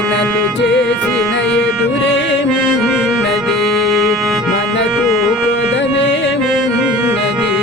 భజనలు చేసిన ఎదురేమున్నది, మనకు కొదవేమున్నది.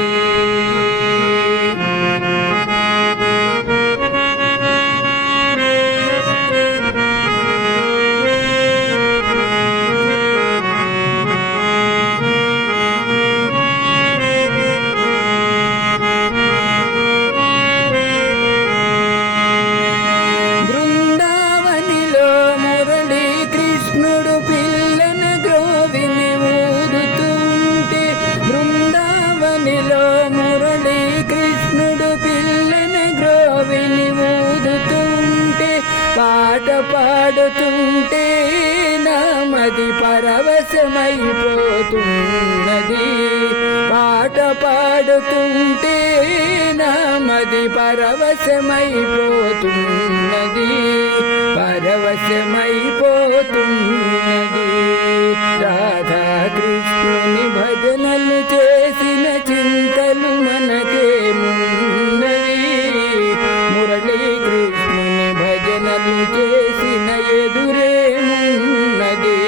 పాట పాడుతుంటే నామది పరవశమైపోతున్నది, పాట పాడుతుంటే నామది పరవశమైపోతున్నది, పరవశమైపోతున్నది. రాధాకృష్ణుని భజనలు చేసిన చింతలు మనకేమున్నవి, మురళీ కృష్ణుని భజనలు చేసిన ఎదురేమున్నది,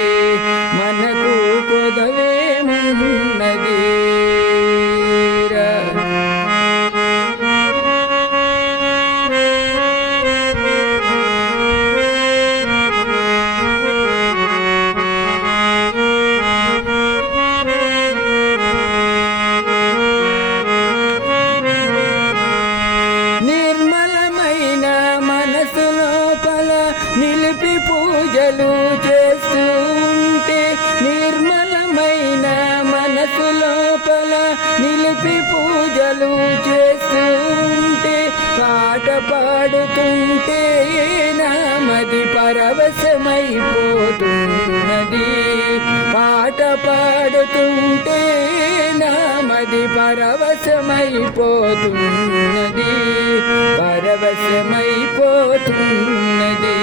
మనకు కొదవేమున్నది. నిర్మలమైన మనసు లోపల నిలిపి పూజలు చేస్తూ ఉంటే, నిర్మలమైన మనసు లోపల నిలిపి పూజలు చేస్తూ ఉంటే, పాట పాడుతుంటే నామది పరవశమైపోతున్నది, పాట పాడుతుంటే నామది పరవశమైపోతున్నది, పరవశమైపోతున్నది.